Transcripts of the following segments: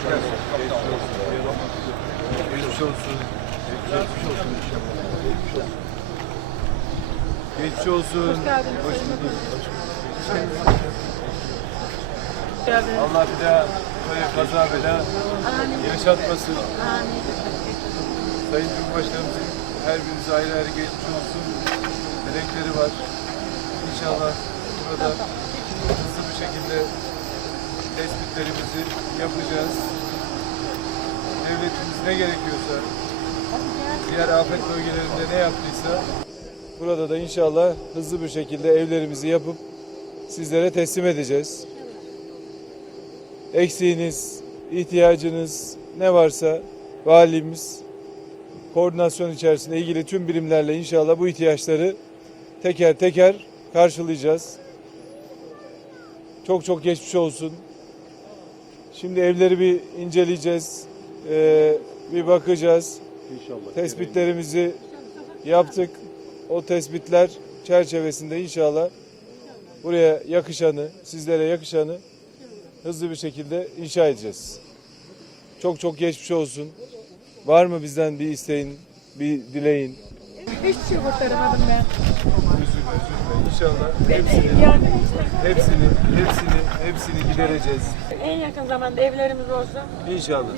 Geçmiş olsun. Geçmiş olsun. Geçmiş olsun. Hoş geldiniz. Hoş bulduk. Allah bir daha böyle kaza bela yaşatmasın. Sayın Cumhurbaşkanımızın her birinize ayrı ayrı geçmiş olsun. Dilekleri var. İnşallah burada hızlı bir şekilde tespitlerimizi yapacağız. Devletimiz ne gerekiyorsa, diğer afet bölgelerinde ne yaptıysa burada da inşallah hızlı bir şekilde evlerimizi yapıp sizlere teslim edeceğiz. Eksiğiniz, ihtiyacınız ne varsa valimiz koordinasyon içerisinde ilgili tüm birimlerle inşallah bu ihtiyaçları teker teker karşılayacağız. Çok çok geçmiş olsun. Şimdi evleri bir inceleyeceğiz. Ee, bir bakacağız. İnşallah. Tespitlerimizi yaptık. O tespitler çerçevesinde inşallah buraya yakışanı, sizlere yakışanı hızlı bir şekilde inşa edeceğiz. Çok çok geçmiş olsun. Var mı bizden bir isteğin, bir dileğin? Hiçbir şey kurtaramadım ben. Üzülme, üzülme. İnşallah hepsini, Yani hepsini, hepsini, hepsini gidereceğiz. en yakın zamanda evlerimiz olsun. İnşallah.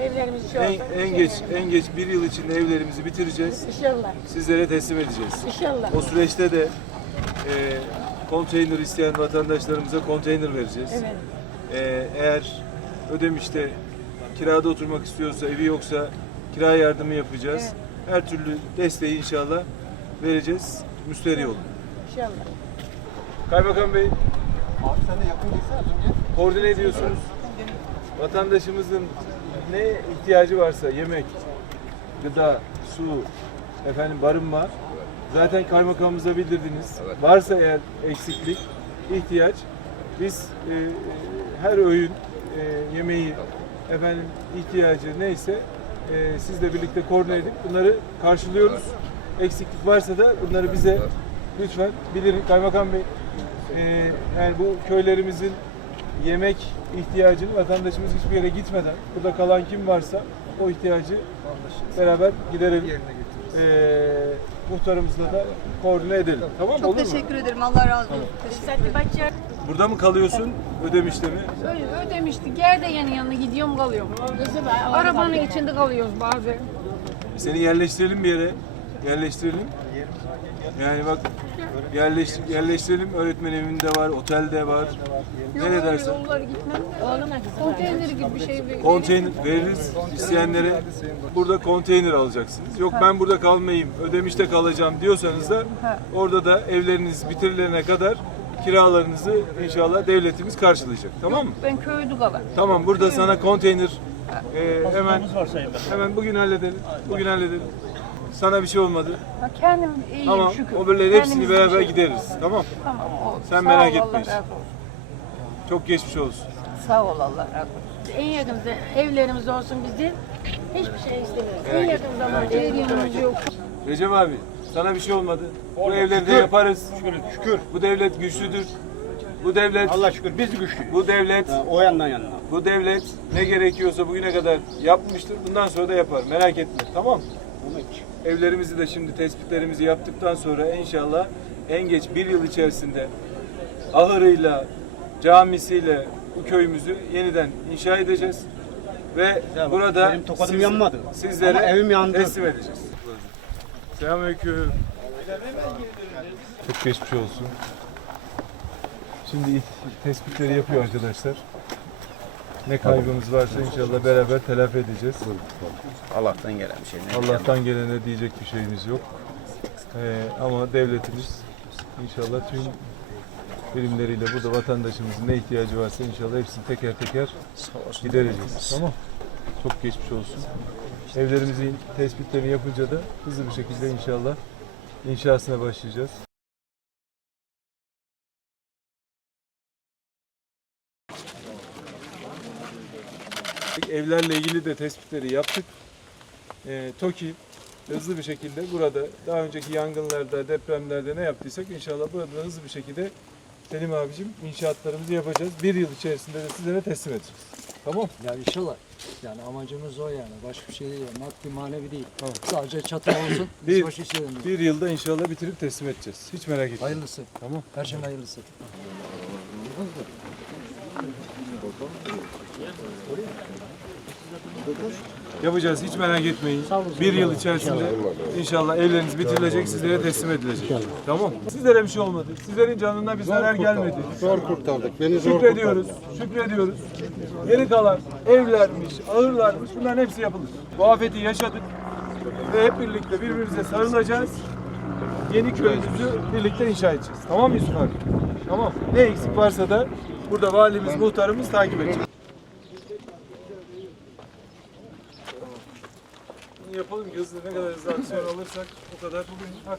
Evlerimiz şey olsun. En, en geç, en geç bir yıl içinde evlerimizi bitireceğiz. İnşallah. Sizlere teslim edeceğiz. İnşallah. O süreçte de e, konteyner isteyen vatandaşlarımıza konteyner vereceğiz. Evet. E, eğer Ödemiş'te kirada oturmak istiyorsa, evi yoksa kira yardımı yapacağız. Evet. Her türlü desteği inşallah vereceğiz. Müsterih olun. İnşallah. Kaymakam Bey, Abi sen de yakın geçsene önce. koordine ediyorsunuz. Vatandaşımızın ne ihtiyacı varsa yemek, gıda, su, efendim barınma zaten kaymakamımıza bildirdiniz. Varsa eğer eksiklik, ihtiyaç biz e, e, her öğün e, yemeği efendim ihtiyacı neyse e, sizle birlikte koordine edip bunları karşılıyoruz. Eksiklik varsa da bunları bize lütfen bildirin. Kaymakam Bey e, yani bu köylerimizin yemek ihtiyacını vatandaşımız hiçbir yere gitmeden burada kalan kim varsa o ihtiyacı beraber giderelim. E, muhtarımızla da koordine edelim. Tamam mı? Çok Olur mu? teşekkür ederim. Allah razı olsun. Teşekkür Bahçe Burada mı kalıyorsun? Ödemiş'te mi? Öyle ödemiştik. Gel de yanı yanına gidiyorum kalıyorum. Arabanın içinde kalıyoruz bazen. Seni yerleştirelim bir yere. Yerleştirelim. Yani bak yerleş, yerleştirelim. Öğretmen evinde var, otelde var. Nereye dersen. Yolları gitmem de. Konteyner gibi bir şey. bir- Konteyner veririz isteyenlere. Burada konteyner alacaksınız. Yok ben burada kalmayayım, ödemişte kalacağım diyorsanız da orada da evleriniz bitirilene kadar kiralarınızı inşallah devletimiz karşılayacak. Tamam mı? Ben köyde kalayım. Tamam burada sana konteyner e, hemen hemen bugün halledelim. Bugün halledelim. Sana bir şey olmadı. Ha, kendim iyiyim Tamam. şükür. O birileri hepsini Kendimize beraber şey- gideriz. Tamam. Tamam oldu. Sen Sağ merak ol, etme Allah hiç. razı olsun. Çok geçmiş olsun. Sağ ol Allah razı olsun. en yakınımızda evlerimiz olsun bizim. Hiçbir şey istemiyoruz. En yakın zamanda. Yerimiz yok. Recep abi sana bir şey olmadı. Bu evleri de yaparız. Şükür, şükür. Bu devlet güçlüdür. Bu devlet Allah şükür biz güçlüyüz. bu devlet Ha, O yandan yanına. bu devlet ne gerekiyorsa bugüne kadar yapmıştır. Bundan sonra da yapar. Merak etme. Tamam mı? Evlerimizi de şimdi tespitlerimizi yaptıktan sonra inşallah en geç bir yıl içerisinde ahırıyla, camisiyle bu köyümüzü yeniden inşa edeceğiz. Ve Ya burada benim tokadım yanmadı. sizlere Ama evim yandı. teslim edeceğiz. Selamünaleyküm. Çok geçmiş olsun. Şimdi ilk tespitleri yapıyor arkadaşlar. Ne kaybımız varsa inşallah beraber telafi edeceğiz. Allah'tan gelen bir şey. Ne Allah'tan gelene diyecek bir şeyimiz yok. Ee, ama devletimiz inşallah tüm birimleriyle burada vatandaşımızın ne ihtiyacı varsa inşallah hepsini teker teker gidereceğiz. Tamam. Çok geçmiş olsun. Evlerimizin tespitlerini yapınca da hızlı bir şekilde inşallah inşasına başlayacağız. Evlerle ilgili de tespitleri yaptık. Ee, TOKİ hızlı bir şekilde burada daha önceki yangınlarda, depremlerde ne yaptıysak inşallah burada hızlı bir şekilde Selim abicim inşaatlarımızı yapacağız. Bir yıl içerisinde de sizlere teslim edeceğiz. Tamam. Ya inşallah. Yani amacımız o yani. Başka bir şey değil. Maddi manevi değil. Sadece çatı olsun. Bir- başı. Bir yılda inşallah bitirip teslim edeceğiz. Hiç merak etmeyin. Hayırlısı. Tamam. Her şeyin hayırlısı. Yapacağız hiç merak etmeyin. Bir yıl içerisinde inşallah evleriniz bitirilecek, sizlere teslim edilecek. Tamam. Sizlere bir şey olmadı. Sizlerin canına bir zarar gelmedi. Zor kurtardık. Beni zor Şükrediyoruz, şükrediyoruz. Geri kalan evlermiş, ağırlarmış bunların hepsi yapılır. Bu afeti yaşadık ve hep birlikte birbirimize sarılacağız. Yeni köyümüzü birlikte inşa edeceğiz. Tamam mı Yusuf abi? Tamam. Ne eksik varsa da burada valimiz, muhtarımız takip edecek. Yapalım hızlı ne kadar hızlı aksiyon alırsak o kadar bugün